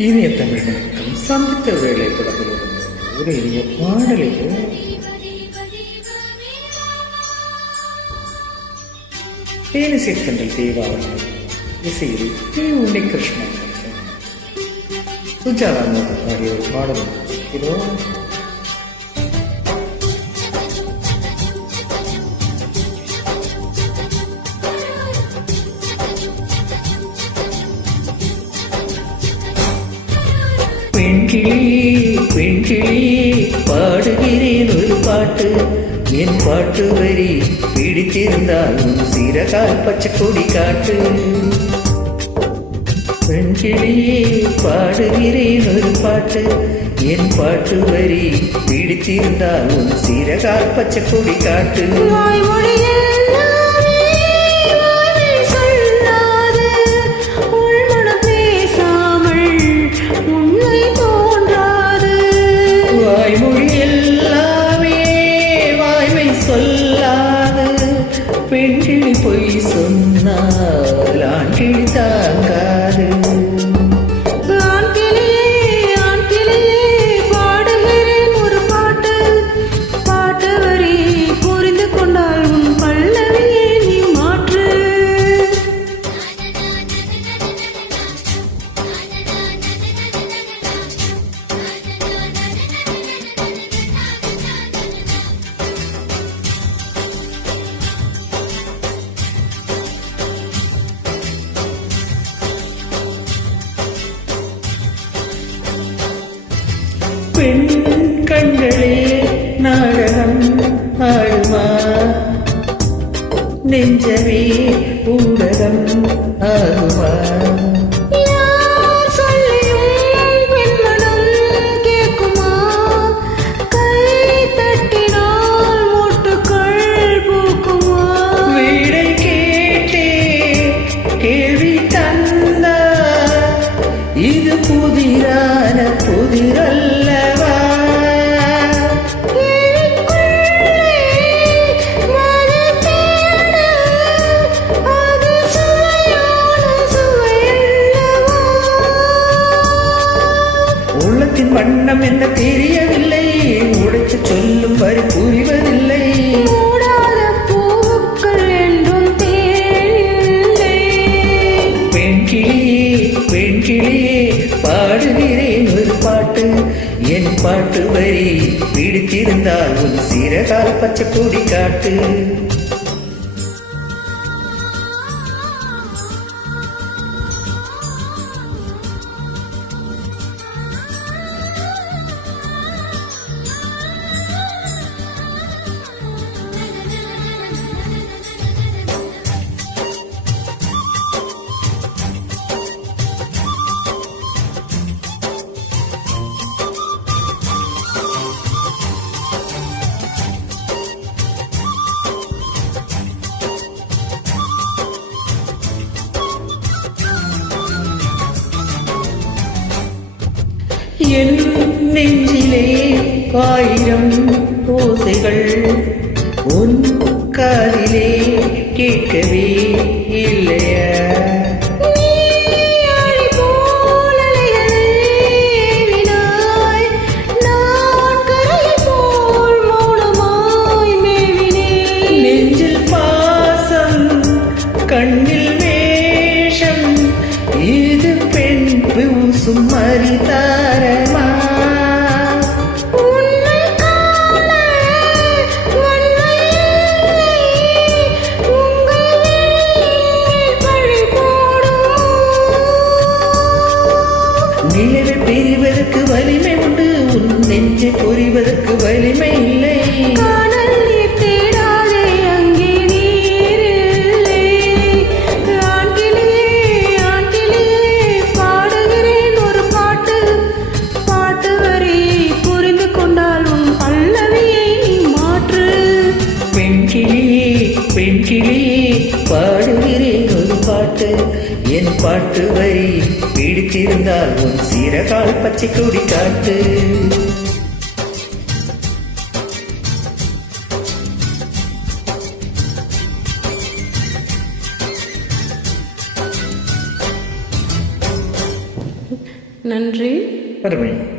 இனிய தமிழனுக்கும் சந்தித்த வேலை படத்தில் ஒரு இனிய பாடலை தேனிசைக்கண்டல் தேவாவர்கள் இசையில் டி உன்னிகிருஷ்ணன் சுஜாதா மோகன் பாடிய ஒரு பாடல் இதோ பெண்கிளி பெண்கிளி பாடுகிறேன் ஒரு பாட்டு. என் பாட்டு வரி பிடித்திருந்தால் சிறகால் பச்சை கொடி காட்டு. பெண்கிளி பாடுகிறேன் ஒரு பாட்டு. என் பாட்டு வரி பிடித்திருந்தால் சிறகால் பச்சை கொடி காட்டு. పెంచిడిపోయి సున్నా లాంటిది తాకారు. நெஞ்சமே ஊடகம் பாட்டு வரி. பிடித்திருந்தால் உன் சிறகால் பச்சை கொடி காட்டு. என் நெஞ்சிலே ஆயிரம் ஓசைகள். உன் காதிலே கேட்கவே இல்லையா. கண்ணில் வேஷம். இது பெண் பூசும் மரிதாரமா பிரிவதற்கு வலிமை உண்டு உன் நெஞ்சை புரிவதற்கு வலிமை இல்லை. கிளியே, பாடுகிறேன் ஒரு பாட்டு. என் பாட்டு வரி பிடித்திருந்தால் உன் சீரகால் பச்சை கொடி காட்டு. நன்றி. அருமை.